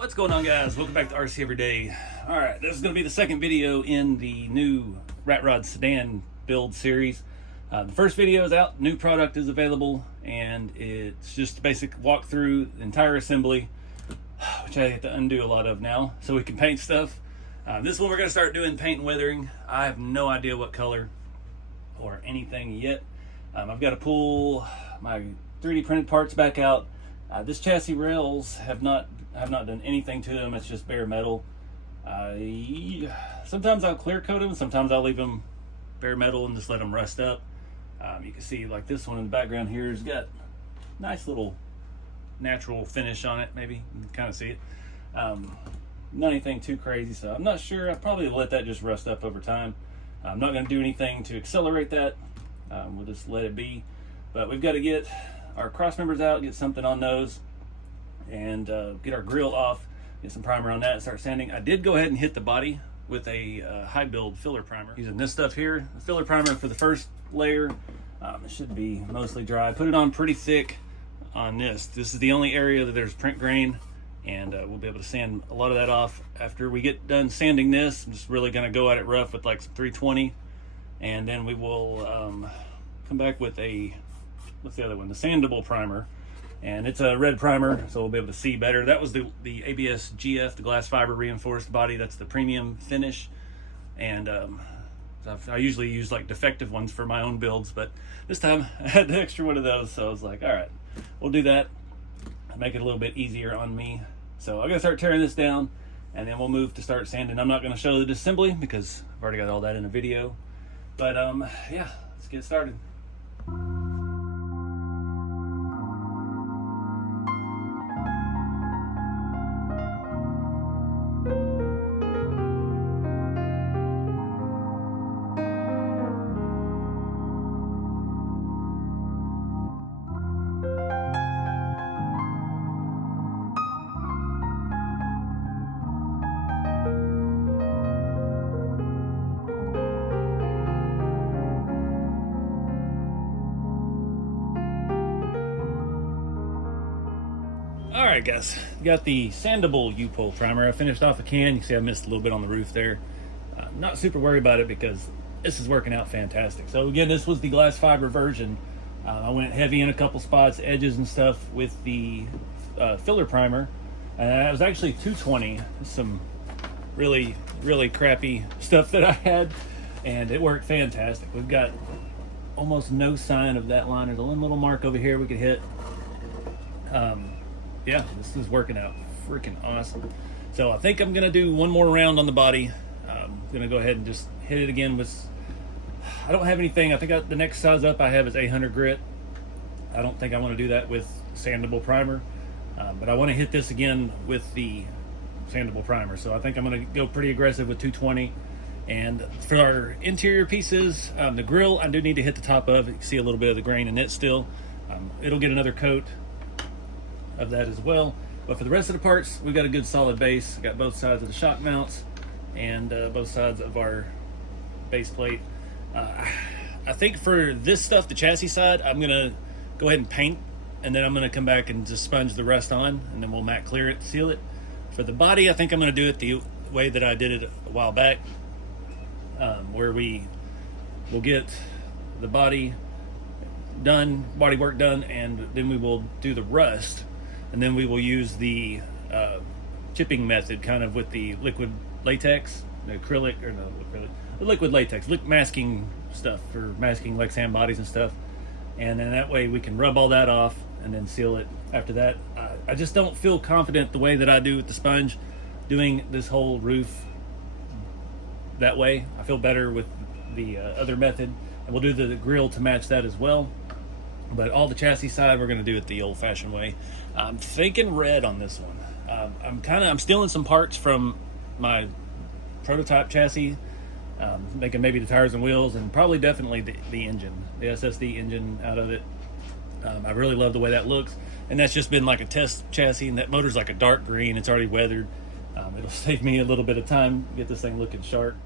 What's going on, guys? Welcome back to RC Everyday. Alright, this is going to be the second video in the new Rat Rod Sedan build series. The first video is out, new product is available, and it's just a basic walkthrough the entire assembly, which I have to undo a lot of now so we can paint stuff. This one we're going to start doing paint and weathering. I have no idea what color or anything yet. I've got to pull my 3D printed parts back out. This chassis rails have not done anything to them. It's just bare metal. Sometimes I'll clear coat them, sometimes I'll leave them bare metal and just let them rust up. You can see like this one in the background here has got nice little natural finish on it. Maybe you can kind of see it. Not anything too crazy, so I'm not sure. I'll probably let that just rust up over time. I'm not going to do anything to accelerate that. We'll just let it be. But we've got to get our cross members out, get something on those, and get our grill off, get some primer on that, and start sanding. I did go ahead and hit the body with a high build filler primer. Using this stuff here, the filler primer for the first layer. It should be mostly dry. Put it on pretty thick on this. This is the only area that there's print grain, and we'll be able to sand a lot of that off. After we get done sanding this, I'm just really gonna go at it rough with like some 320, and then we will come back with a, what's the other one? The sandable primer. And it's a red primer, so we'll be able to see better. That was the ABS GF, the glass fiber reinforced body. That's the premium finish. And I usually use like defective ones for my own builds, but this time I had the extra one of those, so I was like, all right, we'll do that. Make it a little bit easier on me. So I'm gonna start tearing this down, and then we'll move to start sanding. I'm not gonna show the disassembly because I've already got all that in a video. But yeah, let's get started. Alright guys, got the sandable U-Pole primer. I finished off a can. You can see I missed a little bit on the roof there. Not super worried about it because this is working out fantastic. So again, this was the glass fiber version. I went heavy in a couple spots, edges and stuff with the filler primer. It was actually 220, some really crappy stuff that I had, and it worked fantastic. We've got almost no sign of that line. There's a little mark over here we could hit. Yeah, this is working out freaking awesome. So I think I'm gonna do one more round on the body. I'm gonna go ahead and just hit it again with, I don't have anything. I think the next size up I have is 800 grit. I don't think I want to do that with sandable primer, but I want to hit this again with the sandable primer. So I think I'm gonna go pretty aggressive with 220. And for our interior pieces, the grill I do need to hit the top of. You can see a little bit of the grain in it still. It'll get another coat of that as well. But for the rest of the parts, we've got a good solid base. Got both sides of the shock mounts and both sides of our base plate. I think for this stuff, the chassis side, I'm gonna go ahead and paint, and then I'm gonna come back and just sponge the rest on, and then we'll matte clear it, seal it. For the body, I think I'm gonna do it the way that I did it a while back, where we will get the body done, body work done, and then we will do the rust. And then we will use the chipping method, kind of with the liquid latex, the acrylic, or no, the liquid latex, masking stuff for masking Lexan bodies and stuff. And then that way we can rub all that off and then seal it after that. I just don't feel confident the way that I do with the sponge, doing this whole roof that way. I feel better with the other method. And we'll do the grill to match that as well. But all the chassis side, we're going to do it the old-fashioned way. I'm thinking red on this one. I'm stealing some parts from my prototype chassis, making maybe the tires and wheels, and probably definitely the engine, the SSD engine out of it. I really love the way that looks, and that's just been like a test chassis, and that motor's like a dark green. It's already weathered. It'll save me a little bit of time to get this thing looking sharp.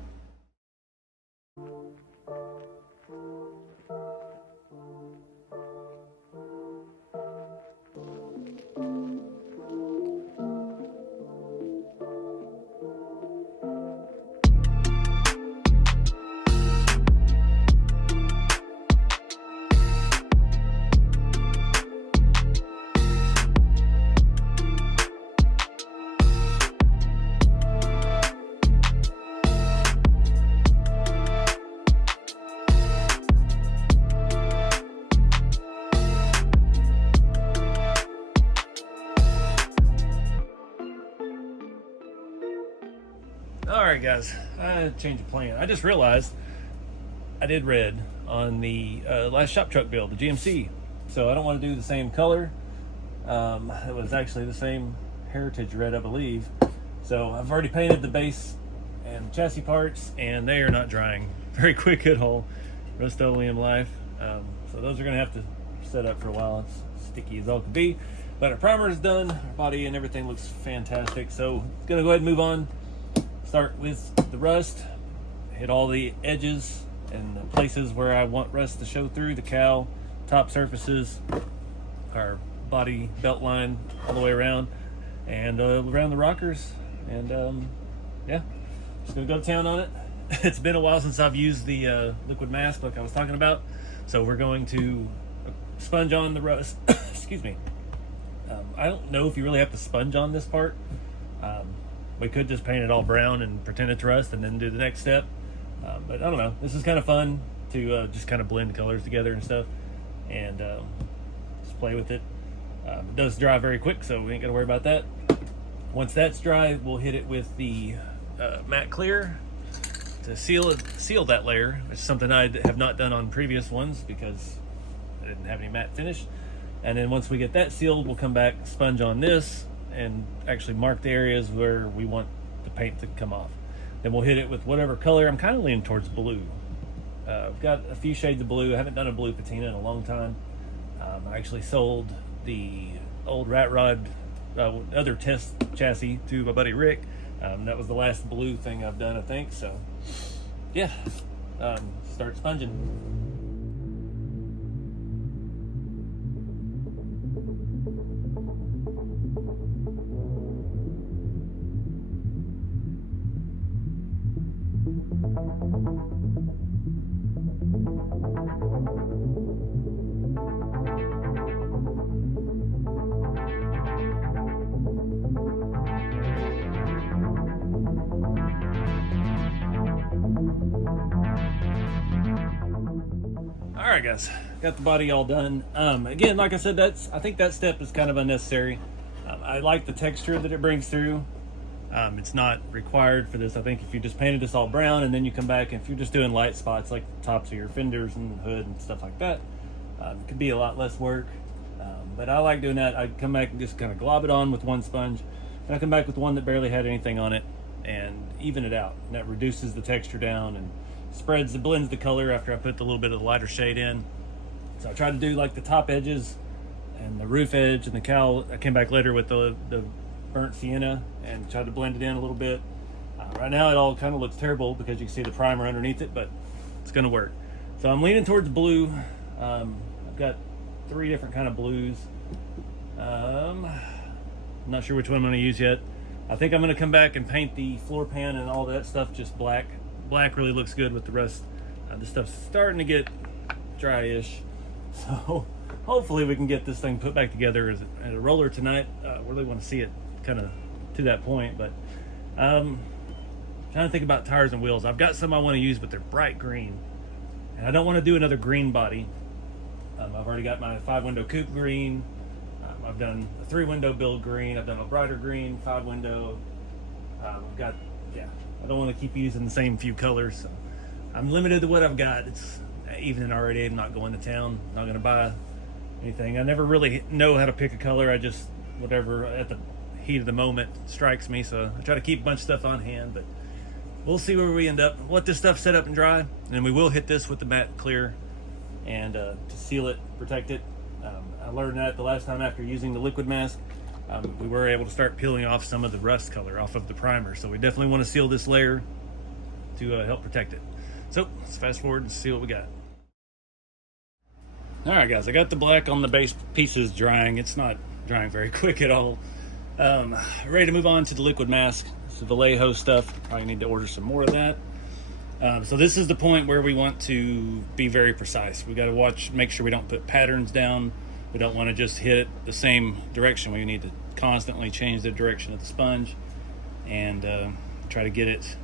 guys, I changed the plan. I just realized I did red on the last shop truck build, the GMC. So I don't want to do the same color. It was actually the same heritage red, I believe. So I've already painted the base and chassis parts, and they are not drying very quick at all. Rust-Oleum life. So those are going to have to set up for a while. It's sticky as all could be. But our primer is done. Our body and everything looks fantastic. So I'm going to go ahead and move on. Start with the rust. Hit all the edges and the places where I want rust to show through. The cowl, top surfaces, our body belt line all the way around, and around the rockers. And yeah, just going to go to town on it. It's been a while since I've used the liquid mask like I was talking about. So we're going to sponge on the rust. Excuse me. I don't know if you really have to sponge on this part. We could just paint it all brown and pretend it's rust and then do the next step. But I don't know. This is kind of fun to just kind of blend the colors together and stuff, and just play with it. It does dry very quick, so we ain't got to worry about that. Once that's dry, we'll hit it with the matte clear to seal that layer, which is something I have not done on previous ones because I didn't have any matte finish. And then once we get that sealed, we'll come back, sponge on this, and actually mark the areas where we want the paint to come off. Then we'll hit it with whatever color. I'm kind of leaning towards blue. I've got a few shades of blue. I haven't done a blue patina in a long time. I actually sold the old Rat Rod other test chassis to my buddy Rick. That was the last blue thing I've done, I think. So yeah, start sponging. All right, guys, got the body all done. Again, like I said, I think that step is kind of unnecessary. I like the texture that it brings through. It's not required for this. I think if you just painted this all brown and then you come back, and if you're just doing light spots like the tops of your fenders and hood and stuff like that, it could be a lot less work. But I like doing that. I come back and just kind of glob it on with one sponge, and I come back with one that barely had anything on it and even it out. And that reduces the texture down and blends the color after I put a little bit of the lighter shade in. So I tried to do like the top edges and the roof edge and the cowl. I came back later with the burnt sienna and tried to blend it in a little bit. Right now it all kind of looks terrible because you can see the primer underneath it, but it's gonna work. So I'm leaning towards blue. I've got 3 different kind of blues. I'm not sure which one I'm gonna use yet. I think I'm gonna come back and paint the floor pan and all that stuff just black. Black really looks good with the rust. This stuff's starting to get dry-ish, so hopefully we can get this thing put back together as a roller tonight. Really want to see it kind of to that point, but trying to think about tires and wheels. I've got some I want to use, but they're bright green, and I don't want to do another green body. I've already got my 5-window coupe green. I've done a 3-window build green. I've done a brighter green 5-window. I've got, yeah, I don't want to keep using the same few colors, so I'm limited to what I've got. It's evening already. I'm not going to town. Not going to buy anything. I never really know how to pick a color. I just, whatever at the heat of the moment strikes me, so I try to keep a bunch of stuff on hand, but we'll see where we end up. We'll let this stuff set up and dry, and then we will hit this with the matte clear and to seal it, protect it. I learned that the last time after using the liquid mask. We were able to start peeling off some of the rust color off of the primer, so we definitely want to seal this layer to help protect it. So let's fast forward and see what we got. All right, guys, I got the black on the base pieces drying. It's not drying very quick at all. Ready to move on to the liquid mask. This is the Vallejo stuff. Probably need to order some more of that. So this is the point where we want to be very precise. We got to make sure we don't put patterns down. We don't want to just hit it the same direction. We need to constantly change the direction of the sponge and try to get it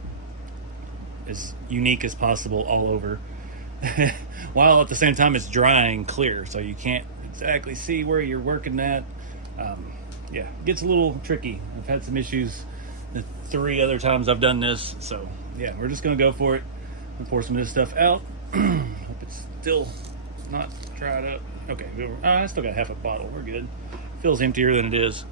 as unique as possible all over, while at the same time it's drying clear, so you can't exactly see where you're working at. Yeah, it gets a little tricky. I've had some issues the 3 other times I've done this. So yeah, we're just gonna go for it and pour some of this stuff out. Hope it's still not dried up. Okay, I still got half a bottle. We're good. Feels emptier than it is.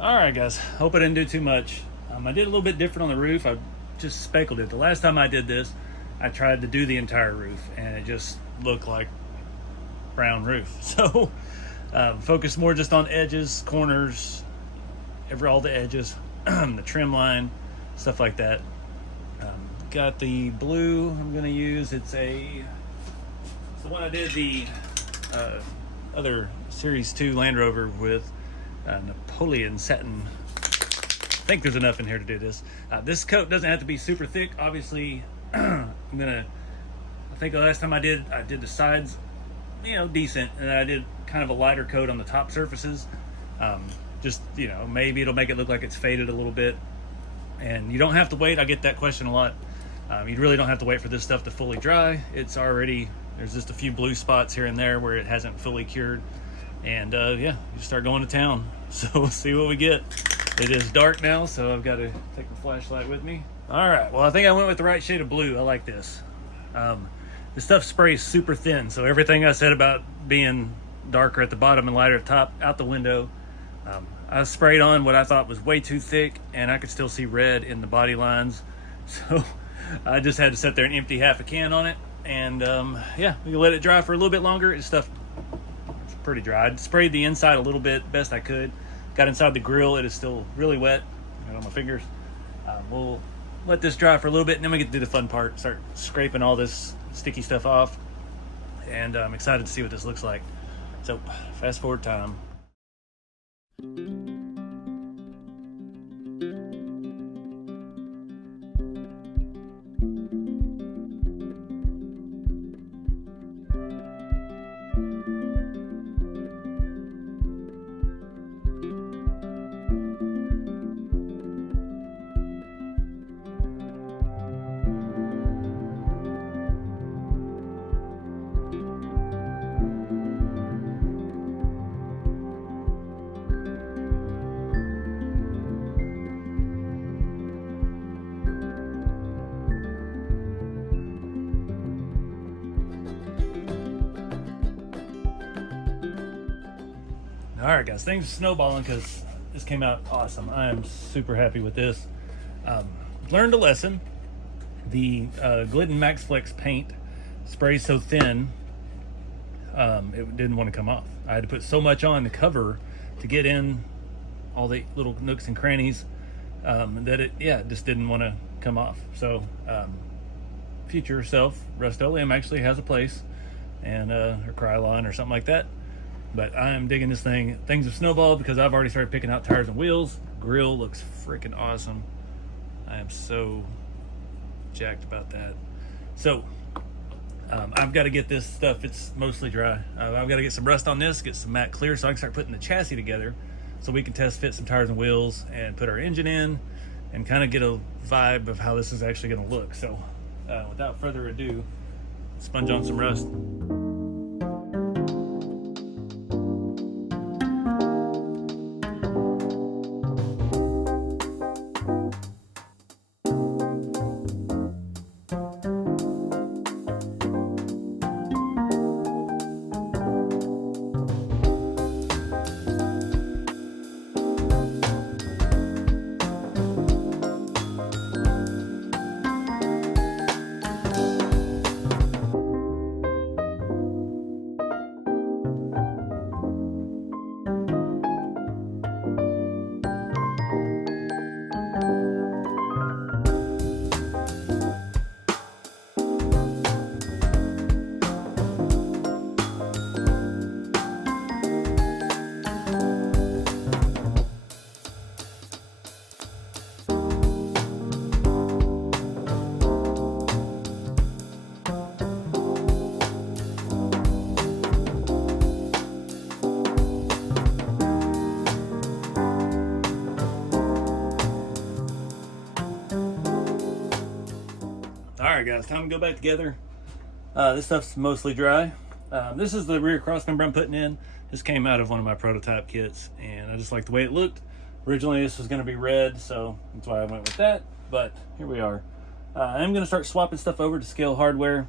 Alright guys, hope I didn't do too much. I did a little bit different on the roof. I just speckled it. The last time I did this, I tried to do the entire roof and it just looked like brown roof. So focus more just on edges, corners, all the edges, the trim line, stuff like that. Got the blue I'm going to use. It's the one I did the other Series 2 Land Rover with. Napoleon satin. I think there's enough in here to do this. This coat doesn't have to be super thick. Obviously, I think the last time I did the sides, decent, and I did kind of a lighter coat on the top surfaces. Just, maybe it'll make it look like it's faded a little bit. And you don't have to wait. I get that question a lot. You really don't have to wait for this stuff to fully dry. There's just a few blue spots here and there where it hasn't fully cured. And yeah, you start going to town. So we'll see what we get. It is dark now, so I've got to take the flashlight with me. All right, well, I think I went with the right shade of blue. I like this. This stuff sprays super thin, so everything I said about being darker at the bottom and lighter at the top, out the window. I sprayed on what I thought was way too thick, and I could still see red in the body lines. So I just had to sit there and empty half a can on it. And yeah, we can let it dry for a little bit longer. It's pretty dry. I sprayed the inside a little bit, best I could. Got inside the grill. It is still really wet. Right on my fingers. We'll let this dry for a little bit, and then we get to do the fun part. Start scraping all this sticky stuff off. And I'm excited to see what this looks like. So, fast forward time. All right, guys, things are snowballing because this came out awesome. I am super happy with this. Learned a lesson. The Glidden Max Flex paint sprays so thin, it didn't want to come off. I had to put so much on the cover to get in all the little nooks and crannies that it just didn't want to come off. So future self, Rust-Oleum actually has a place, and or Krylon or something like that. But I am digging this thing. Things have snowballed because I've already started picking out tires and wheels. Grill looks freaking awesome. I am so jacked about that. So I've got to get this stuff, it's mostly dry. I've got to get some rust on this, get some matte clear so I can start putting the chassis together so we can test fit some tires and wheels and put our engine in and kind of get a vibe of how this is actually going to look. So without further ado, sponge on some rust. Alright guys, time to go back together. This stuff's mostly dry. This is the rear cross member I'm putting in. This came out of one of my prototype kits, and I just like the way it looked. Originally this was going to be red, so that's why I went with that, but here we are. I'm going to start swapping stuff over to scale hardware.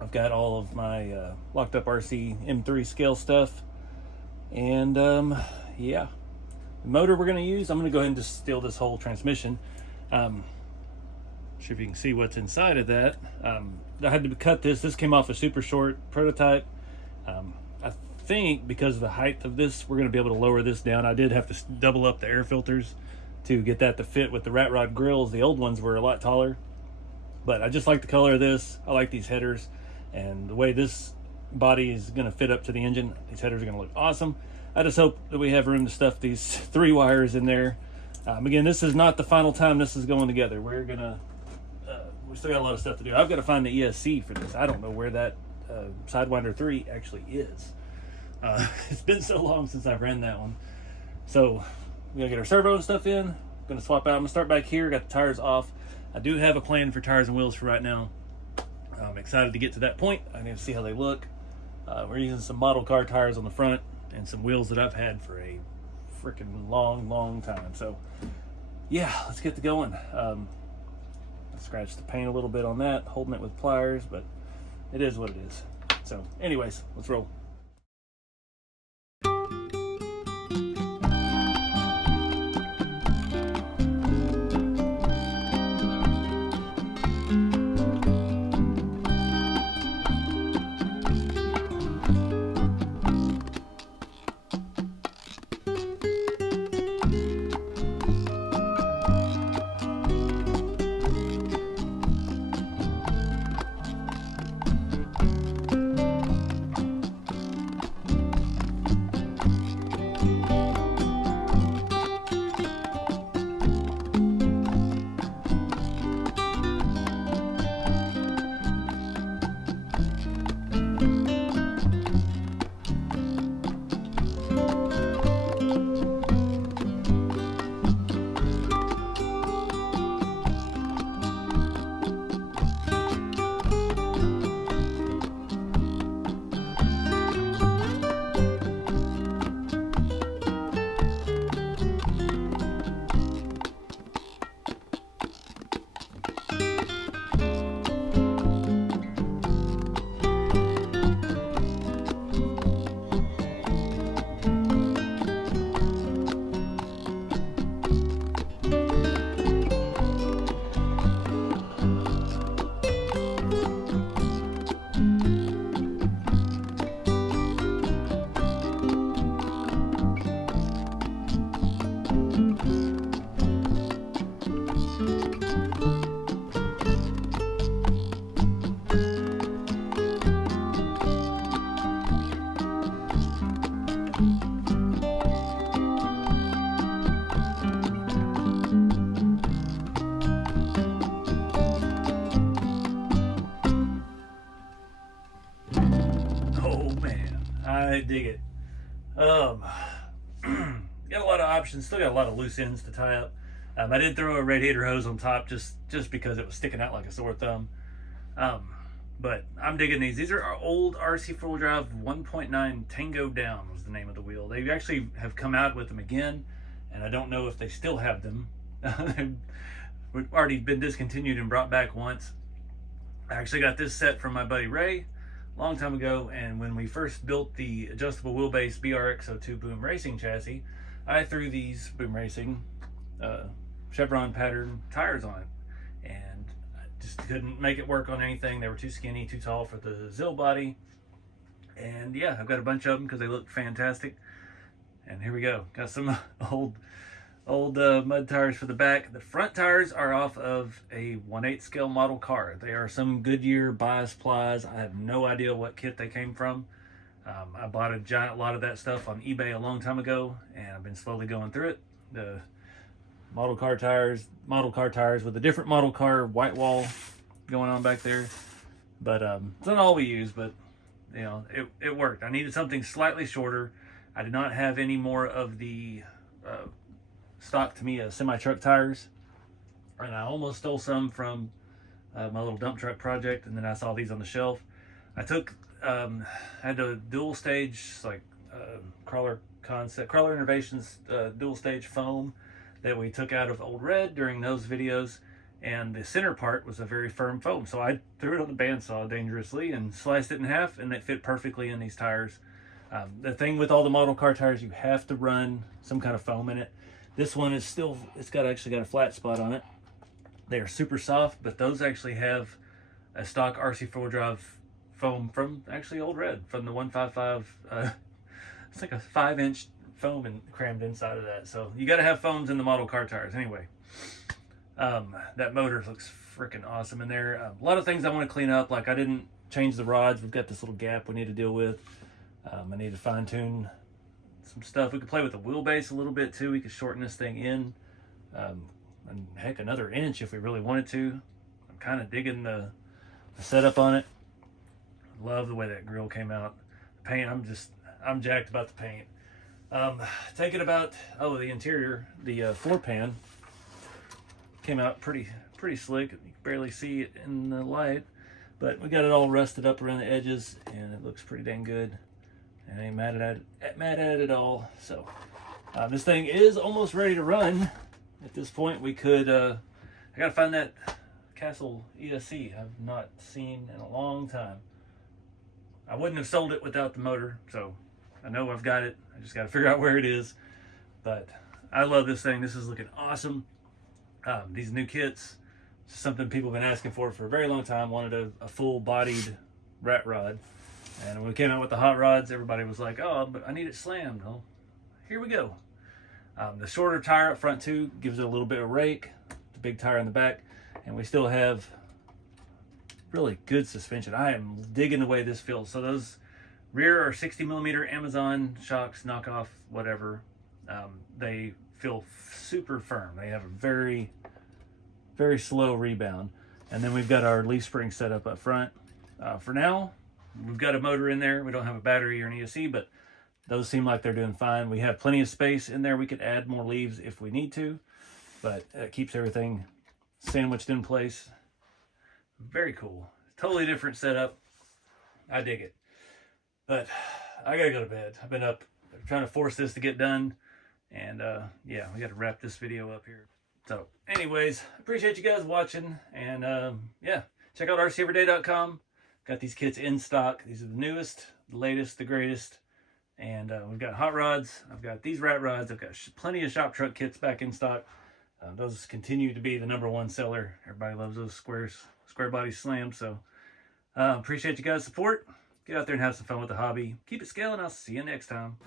I've got all of my locked up RC M3 scale stuff, and yeah. The motor we're going to use, I'm going to go ahead and just steal this whole transmission. Sure if you can see what's inside of that. I had to cut this. This came off a super short prototype. I think because of the height of this, we're going to be able to lower this down. I did have to double up the air filters to get that to fit with the rat rod grills. The old ones were a lot taller, but I just like the color of this. I like these headers, and the way this body is going to fit up to the engine. These headers are going to look awesome. I just hope that we have room to stuff these 3 wires in there. Again, this is not the final time this is going together. We're gonna we still got a lot of stuff to do. I've got to find the ESC for this. I don't know where that Sidewinder 3 actually is. It's been so long since I've ran that one. So we're gonna get our servo and stuff in. Gonna swap out. I'm gonna start back here. Got the tires off. I do have a plan for tires and wheels for right now. I'm excited to get to that point. I need to see how they look. We're using some model car tires on the front and some wheels that I've had for a freaking long time. So yeah, let's get to going. I scratched the paint a little bit on that, holding it with pliers, but it is what it is. So anyways, let's roll. I dig it. Got a lot of options. Still got a lot of loose ends to tie up. I did throw a radiator hose on top just because it was sticking out like a sore thumb. But I'm digging these. These are our old RC four-wheel drive 1.9 Tango Down was the name of the wheel. They actually have come out with them again, and I don't know if they still have them. They've already been discontinued and brought back once. I actually got this set from my buddy Ray a long time ago, and when we first built the adjustable wheelbase BRX02 Boom Racing chassis, I threw these Boom Racing chevron pattern tires on it, and I just couldn't make it work on anything. They were too skinny, too tall for the Zill body. And yeah, I've got a bunch of them because they look fantastic. And here we go. Got some old mud tires for the back. The front tires are off of a 1/8 scale model car. They are some Goodyear bias plies. I have no idea what kit they came from. I bought a giant lot of that stuff on eBay a long time ago, and I've been slowly going through it. The model car tires with a different model car white wall going on back there. But it's not all we use, but you know, it worked. I needed something slightly shorter. I did not have any more of the stock Tamiya semi-truck tires, and I almost stole some from my little dump truck project, and then I saw these on the shelf. I took had a dual stage Crawler Innovations dual stage foam that we took out of Old Red during those videos, and the center part was a very firm foam, so I threw it on the bandsaw dangerously and sliced it in half, and it fit perfectly in these tires. The thing with all the model car tires, you have to run some kind of foam in it. This one is still, actually got a flat spot on it. They are super soft, but those actually have a stock RC four-wheel drive foam from actually Old Red, from the 155. It's like a 5-inch foam and crammed inside of that. So you got to have foams in the model car tires. Anyway, that motor looks freaking awesome in there. A lot of things I want to clean up. Like I didn't change the rods. We've got this little gap we need to deal with. I need to fine tune some stuff. We could play with the wheelbase a little bit too. We could shorten this thing in, and heck, another inch if we really wanted to. I'm kind of digging the setup on it. Love the way that grill came out. The paint, I'm jacked about the paint. Taking about, the interior, the floor pan came out pretty slick. You can barely see it in the light, but we got it all rusted up around the edges, and it looks pretty dang good. And I ain't mad at it at all. So this thing is almost ready to run. At this point, we could. I gotta find that Castle ESC I've not seen in a long time. I wouldn't have sold it without the motor, so I know I've got it. I just got to figure out where it is. But I love this thing. This is looking awesome. These new kits, something people have been asking for a very long time. Wanted a full-bodied rat rod. And when we came out with the hot rods, everybody was like, oh, but I need it slammed. Well, here we go. The shorter tire up front too gives it a little bit of rake. The big tire in the back. And we still have really good suspension. I am digging the way this feels. So those rear are 60mm Amazon shocks, knockoff, whatever. They feel super firm. They have a very, very slow rebound. And then we've got our leaf spring set up front. For now, we've got a motor in there. We don't have a battery or an ESC, but those seem like they're doing fine. We have plenty of space in there. We could add more leaves if we need to, but it keeps everything sandwiched in place. Very cool. Totally different setup. I dig it. But I gotta go to bed. I've been up trying to force this to get done. And yeah, we gotta wrap this video up here. So anyways, appreciate you guys watching. And yeah, check out rceveryday.com. Got these kits in stock. These are the newest, the latest, the greatest. And we've got hot rods. I've got these rat rods. I've got plenty of shop truck kits back in stock. Those continue to be the #1 seller. Everybody loves those square body slams. So appreciate you guys' support. Get out there and have some fun with the hobby. Keep it scaling. I'll see you next time.